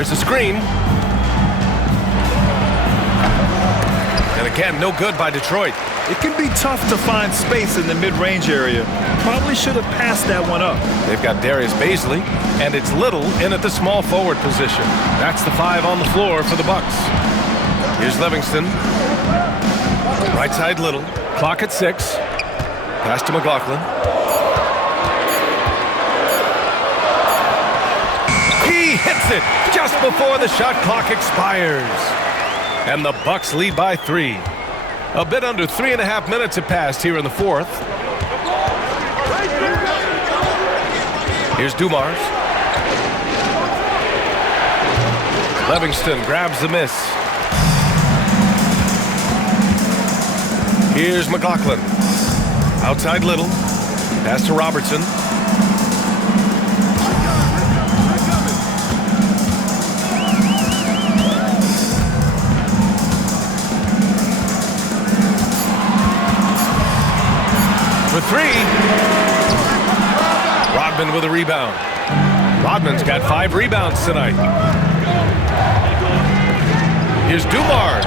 There's a screen. And again, no good by Detroit. It can be tough to find space in the mid-range area. Probably should have passed that one up. They've got Darius Baisley, and it's Little in at the small forward position. That's the 5 on the floor for the Bucks. Here's Livingston. Right side Little. Clock at 6. Pass to McLaughlin. He hits it just before the shot clock expires. And the Bucks lead by 3. A bit under 3.5 minutes have passed here in the fourth. Here's Dumars. Livingston grabs the miss. Here's McLaughlin. Outside Little. Pass to Robertson. For 3. Rodman with a rebound. Rodman's got 5 rebounds tonight. Here's Dumars.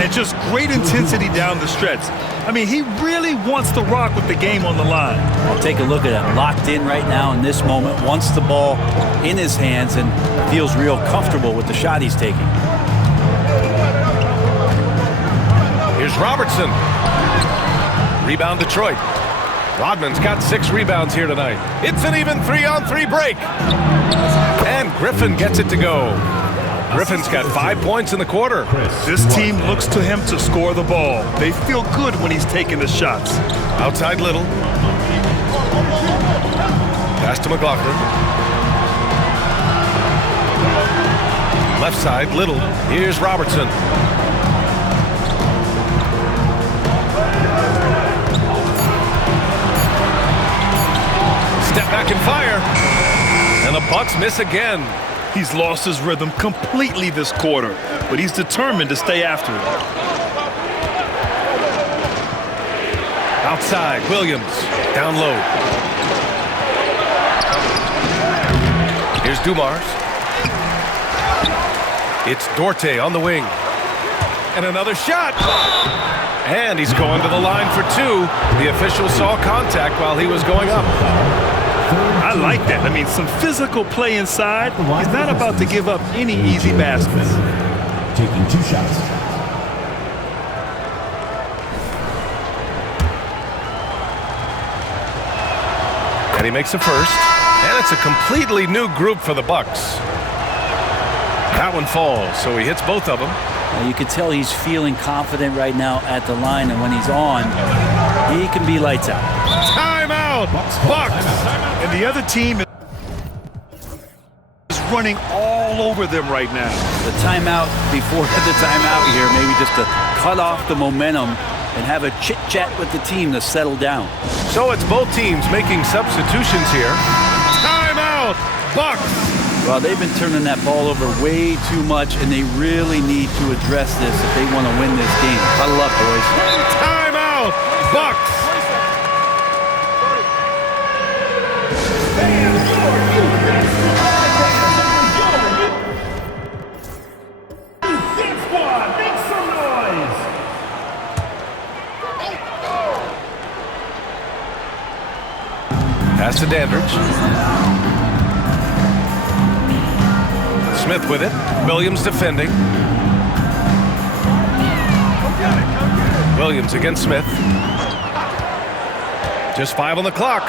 And just great intensity down the stretch. I mean, he really wants to rock with the game on the line. I'll take a look at him. Locked in right now in this moment. Wants the ball in his hands and feels real comfortable with the shot he's taking. Here's Robertson. Rebound Detroit. Rodman's got 6 rebounds here tonight. It's an even 3-on-3 break. And Griffin gets it to go. Griffin's got 5 points in the quarter. This team looks to him to score the ball. They feel good when he's taking the shots. Outside Little. Pass to McLaughlin. Left side Little. Here's Robertson. Step back and fire. And the Bucks miss again. He's lost his rhythm completely this quarter, but he's determined to stay after it. Outside, Williams. Down low. Here's Dumars. It's Dorte on the wing. And another shot. And he's going to the line for 2. The official saw contact while he was going up. I like that. I mean, some physical play inside. He's not about to give up any easy baskets. Taking 2 shots. And he makes a first. And it's a completely new group for the Bucks. That one falls, so he hits both of them. Well, you can tell he's feeling confident right now at the line, and when he's on, he can be lights out. Timeout, Bucks! And the other team is running all over them right now. The timeout before the timeout here, maybe just to cut off the momentum and have a chit-chat with the team to settle down. So it's both teams making substitutions here. Timeout, Bucks! Well, they've been turning that ball over way too much, and they really need to address this if they want to win this game. Huddle up, boys. Timeout, Bucks! Pass to Dandridge. Smith with it. Williams defending. Williams against Smith. Just 5 on the clock.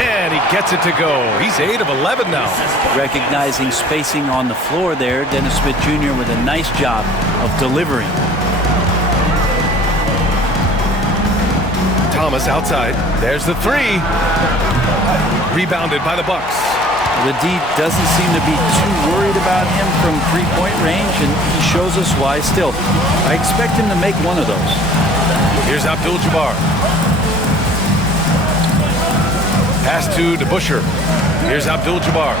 And he gets it to go. He's 8 of 11 now. Recognizing spacing on the floor there, Dennis Smith Jr. with a nice job of delivering. Thomas outside. There's the 3. Rebounded by the Bucks. The D doesn't seem to be too worried about him from 3-point range, and he shows us why still. I expect him to make one of those. Here's Abdul-Jabbar. Pass to DeBusschere. Here's Abdul-Jabbar.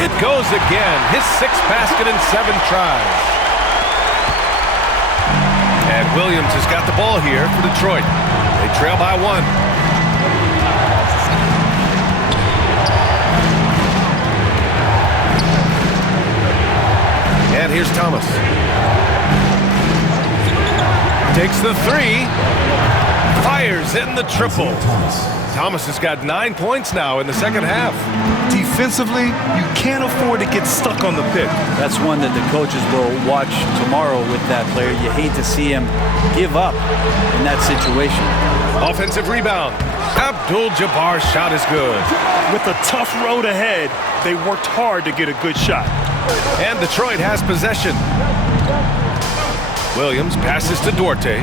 It goes again. His 6th basket in 7 tries. And Williams has got the ball here for Detroit. They trail by 1. And here's Thomas. Takes the three. Fires in the triple. Thomas has got 9 points now in the second half. Defensively, you can't afford to get stuck on the pick. That's one that the coaches will watch tomorrow with that player. You hate to see him give up in that situation. Offensive rebound. Abdul-Jabbar's shot is good. With a tough road ahead, they worked hard to get a good shot. And Detroit has possession. Williams passes to Duarte.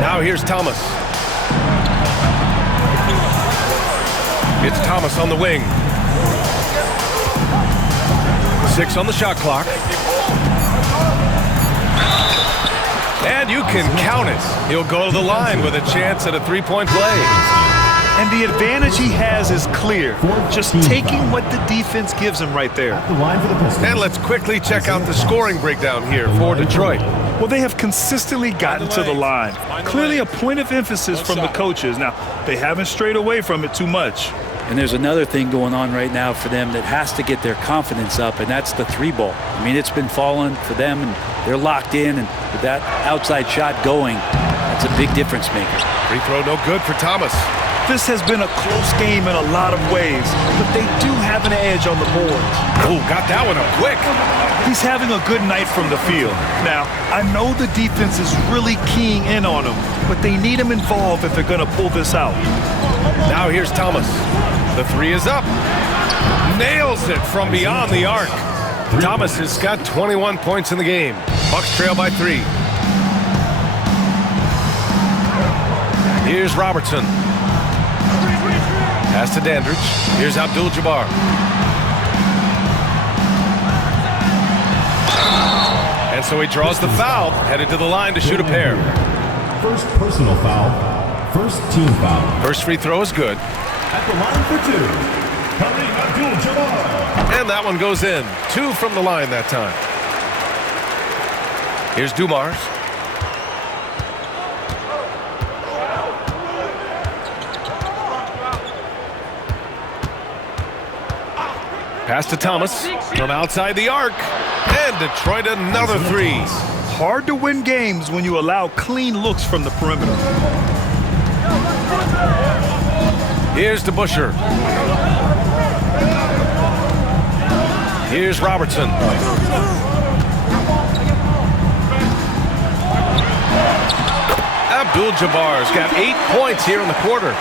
Now here's Thomas. It's Thomas on the wing. 6 on the shot clock. And you can count it. He'll go to the line with a chance at a three-point play. And the advantage he has is clear. Just taking what the defense gives him right there. And let's quickly check out the scoring breakdown here for Detroit. Well, they have consistently gotten to the line. Clearly a point of emphasis from the coaches. Now, they haven't strayed away from it too much. And there's another thing going on right now for them that has to get their confidence up, and that's the three ball. I mean, it's been falling for them, and they're locked in, and with that outside shot going, that's a big difference maker. Free throw no good for Thomas. This has been a close game in a lot of ways, but they do have an edge on the board. Oh, got that one up quick. He's having a good night from the field. Now, I know the defense is really keying in on him, but they need him involved if they're going to pull this out. Now here's Thomas. The three is up. Nails it from beyond the arc. Thomas has got 21 points in the game. Bucks trail by 3. Here's Robertson. Pass to Dandridge. Here's Abdul-Jabbar. And so he draws the foul, headed to the line to shoot a pair. First personal foul. First team foul. First free throw is good. At the line for 2, Kareem Abdul-Jabbar. And that one goes in. 2 from the line that time. Here's Dumars. Pass to Thomas from outside the arc. And Detroit another 3. Hard to win games when you allow clean looks from the perimeter. Here's DeBusschere. Here's Robertson. Abdul-Jabbar's got 8 points here in the quarter.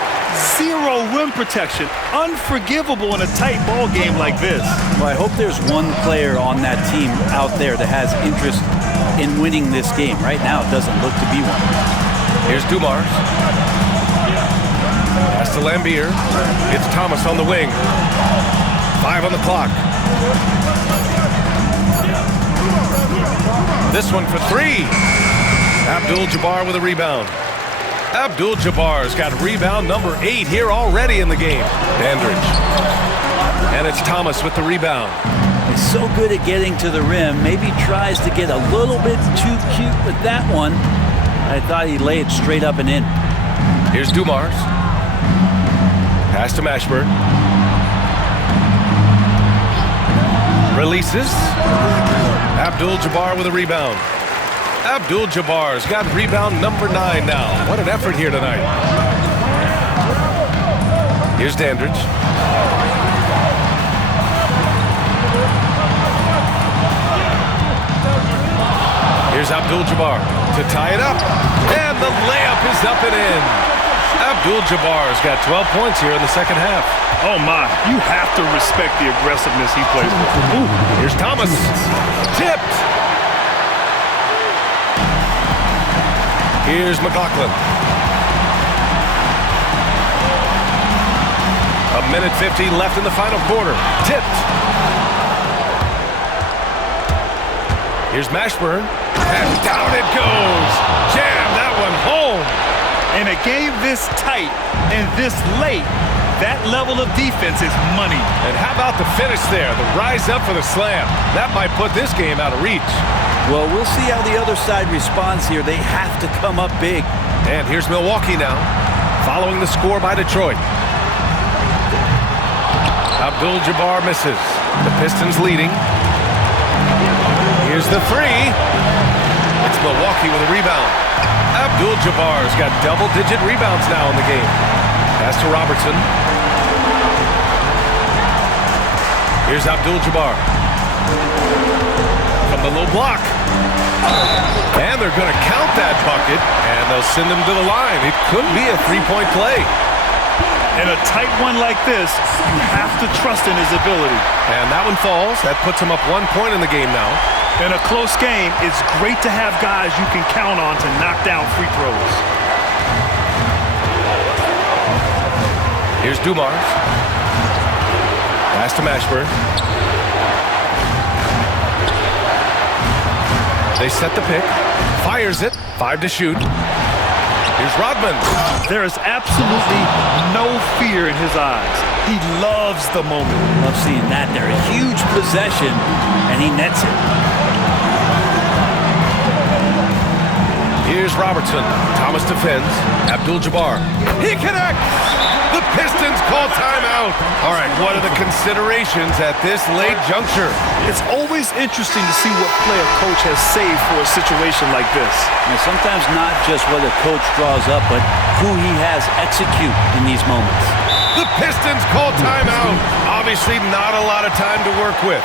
0 rim protection. Unforgivable in a tight ball game like this. Well, I hope there's one player on that team out there that has interest in winning this game. Right now, it doesn't look to be one. Here's Dumars. Pass to Lambier. It's Thomas on the wing. 5 on the clock. This one for 3. Abdul-Jabbar with a rebound. Abdul-Jabbar's got rebound number 8 here already in the game. Dandridge. And it's Thomas with the rebound. He's so good at getting to the rim. Maybe tries to get a little bit too cute with that one. I thought he'd lay it straight up and in. Here's Dumars. Pass to Mashburn. Releases. Abdul-Jabbar with a rebound. Abdul-Jabbar's got rebound number 9 now. What an effort here tonight. Here's Dandridge. Here's Abdul-Jabbar to tie it up. And the layup is up and in. Abdul-Jabbar's got 12 points here in the second half. Oh, my. You have to respect the aggressiveness he plays with. Ooh, here's Thomas. Tipped. Here's McLaughlin. 1:50 left in the final quarter. Tipped. Here's Mashburn. And down it goes. Jam that one home. In a game this tight and this late, that level of defense is money. And how about the finish there? The rise up for the slam. That might put this game out of reach. Well, we'll see how the other side responds here. They have to come up big. And here's Milwaukee now, following the score by Detroit. Abdul-Jabbar misses. The Pistons leading. Here's the three. It's Milwaukee with a rebound. Abdul-Jabbar's got double-digit rebounds now in the game. Pass to Robertson. Here's Abdul-Jabbar. From the low block. And they're going to count that bucket, and they'll send him to the line. It could be a three-point play. In a tight one like this, you have to trust in his ability. And that one falls. That puts him up 1 point in the game now. In a close game, it's great to have guys you can count on to knock down free throws. Here's Dumars. Pass to Mashburn. They set the pick. Fires it. 5 to shoot. Here's Rodman. There is absolutely no fear in his eyes. He loves the moment. Love seeing that there. A huge possession, and he nets it. Here's Robertson. Thomas defends. Abdul-Jabbar. He connects! The Pistons call timeout. All right, what are the considerations at this late juncture? It's always interesting to see what play a coach has saved for a situation like this. And sometimes not just what a coach draws up, but who he has execute in these moments. The Pistons call timeout. Obviously not a lot of time to work with.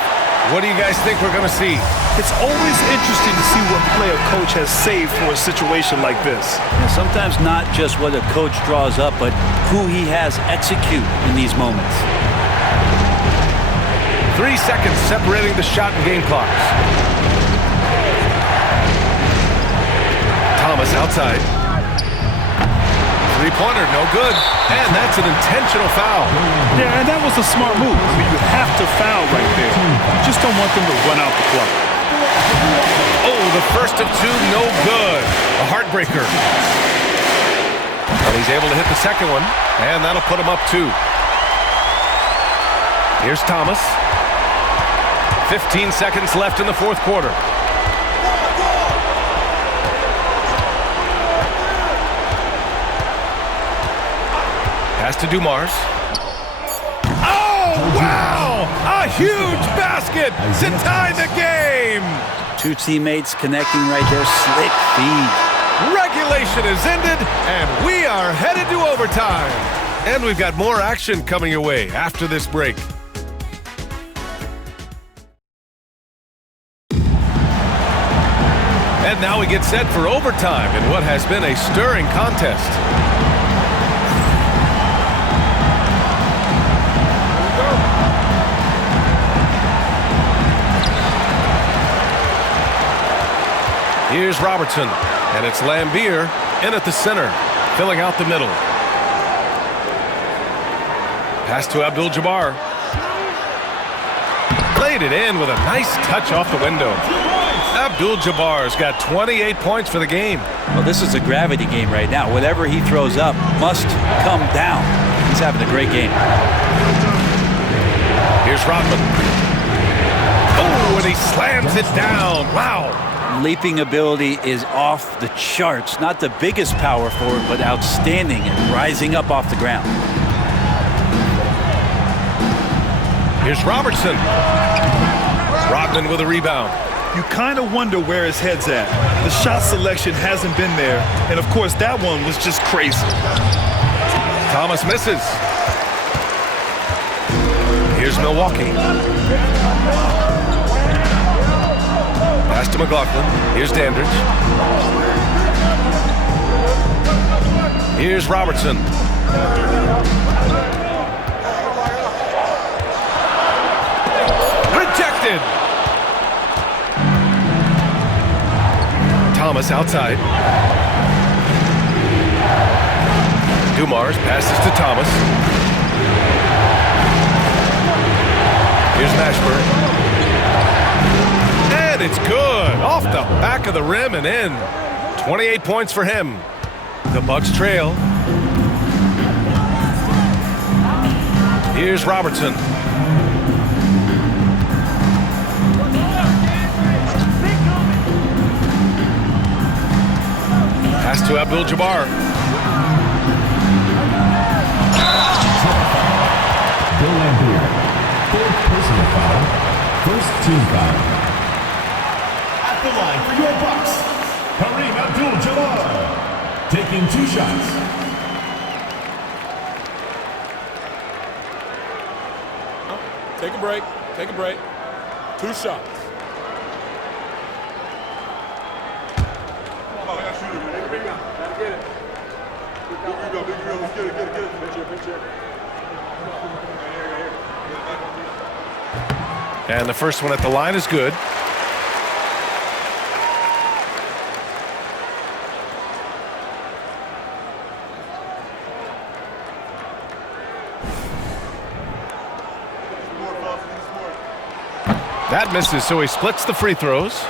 What do you guys think we're going to see? It's always interesting to see what play a coach has saved for a situation like this. And sometimes not just what a coach draws up, but who he has execute in these moments. 3 seconds separating the shot and game clocks. Thomas outside. Three-pointer, no good. And that's an intentional foul. Yeah, and that was a smart move. I mean, you have to foul right there. You just don't want them to run out the clock. Oh, the first of two, no good. A heartbreaker. And he's able to hit the second one, and that'll put him up 2. Here's Thomas. 15 seconds left in the fourth quarter. Pass to Dumars. Oh, wow! A huge basket to tie the game! 2 teammates connecting right there. Slick feed. Regulation is ended, and we are headed to overtime. And we've got more action coming your way after this break. And now we get set for overtime in what has been a stirring contest. Here's Robertson, and it's Lambier in at the center, filling out the middle. Pass to Abdul-Jabbar. Laid it in with a nice touch off the window. Abdul-Jabbar's got 28 points for the game. Well, this is a gravity game right now. Whatever he throws up must come down. He's having a great game. Here's Rodman. Oh, and he slams it down. Wow. Leaping ability is off the charts. Not the biggest power forward, but outstanding and rising up off the ground. Here's Robertson. Rodman with a rebound. You kind of wonder where his head's at. The shot selection hasn't been there, and of course that one was just crazy. Thomas misses. Here's Milwaukee. Pass to McLaughlin. Here's Dandridge. Here's Robertson. Rejected. Thomas outside. Dumars passes to Thomas. Here's Mashburn. And it's good. Off the back of the rim and in. 28 points for him. The Bucks trail. Here's Robertson. Pass to Abdul-Jabbar. Bill Lambier, 4th personal foul team foul. At the line for your Bucks, Kareem Abdul-Jabbar, taking 2 shots. Take a break. Take a break. 2 shots. And the first one at the line is good. That misses, so he splits the free throws.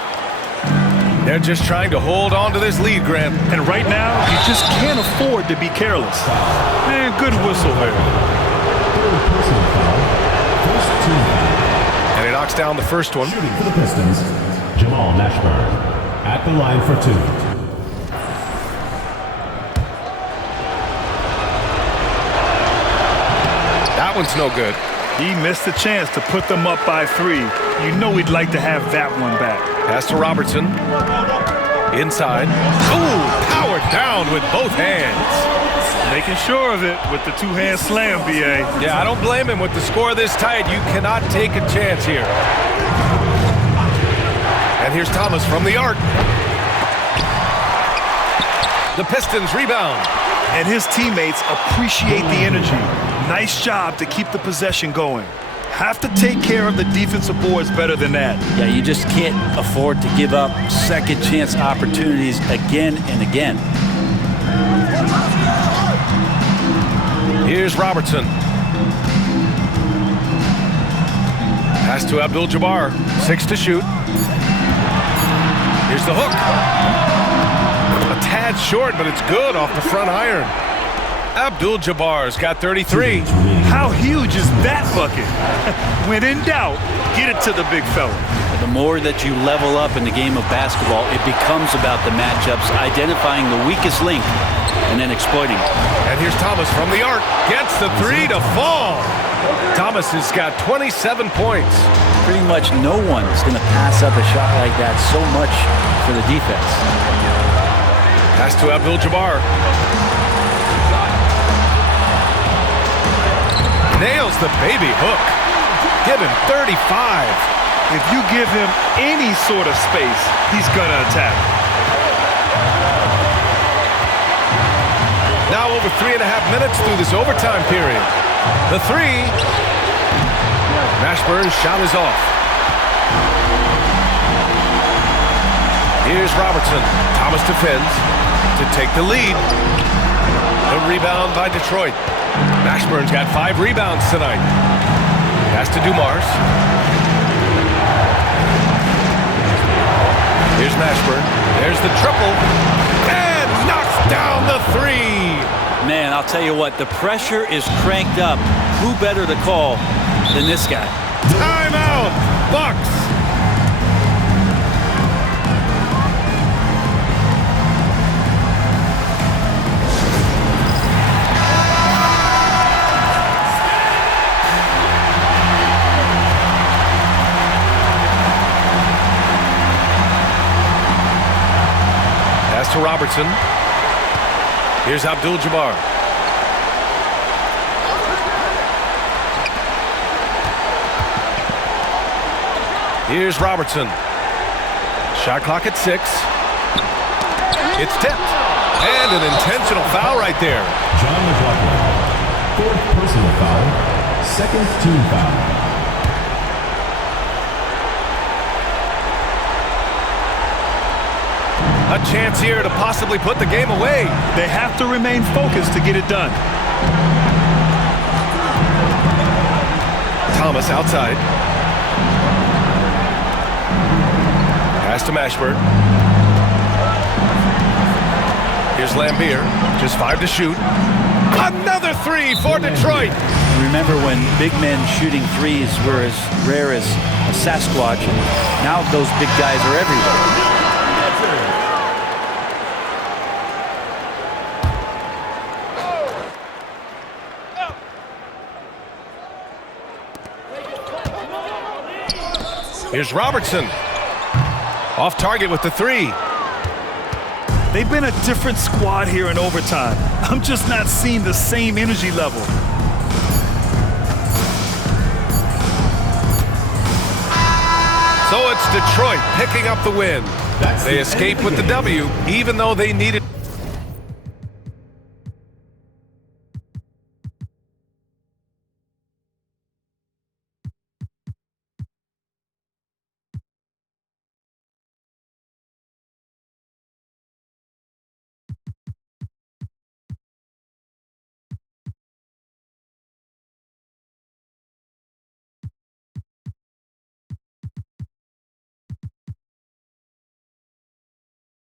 They're just trying to hold on to this lead, Grant. And right now, you just can't afford to be careless. Man, good whistle there. Personal foul. First team foul. And he knocks down the first one. Shooting for the Pistons, Jamal Nashburn. At the line for 2. That one's no good. He missed the chance to put them up by 3. You know he'd like to have that one back. Pass to Robertson. Inside. Ooh, powered down with both hands. Making sure of it with the 2-hand slam, B.A. Yeah, I don't blame him. With the score this tight, you cannot take a chance here. And here's Thomas from the arc. The Pistons rebound. And his teammates appreciate the energy. Nice job to keep the possession going. Have to take care of the defensive boards better than that. Yeah, you just can't afford to give up second chance opportunities again and again. Here's Robertson. Pass to Abdul-Jabbar. 6 to shoot. Here's the hook. A tad short, but it's good off the front iron. Abdul-Jabbar's got 33. How huge is that bucket? When in doubt, get it to the big fella. The more that you level up in the game of basketball, it becomes about the matchups, identifying the weakest link, and then exploiting it. And here's Thomas from the arc. Gets the 3 to fall. Thomas has got 27 points. Pretty much no one's going to pass up a shot like that so much for the defense. Pass to Abdul-Jabbar. Nails the baby hook. Give him 35. If you give him any sort of space, he's gonna attack. Now over 3.5 minutes through this overtime period. The 3. Mashburn's shot is off. Here's Robertson. Thomas defends to take the lead. The rebound by Detroit. Mashburn's got 5 rebounds tonight. Pass to Dumars. Here's Mashburn. There's the triple. And knocks down the 3. Man, I'll tell you what, the pressure is cranked up. Who better to call than this guy? Timeout, Bucks. To Robertson. Here's Abdul-Jabbar. Here's Robertson. Shot clock at 6. It's tipped. And an intentional foul right there. John McLaughlin. 4th personal foul. 2nd team foul. A chance here to possibly put the game away. They have to remain focused to get it done. Thomas outside. Pass to Mashburn. Here's Lambier. Just 5 to shoot. Another 3 for Detroit. Remember when big men shooting threes were as rare as a Sasquatch, and now those big guys are everywhere. Here's Robertson. Off target with the three. They've been a different squad here in overtime. I'm just not seeing the same energy level. So it's Detroit picking up the win. They escape with the W, even though they needed...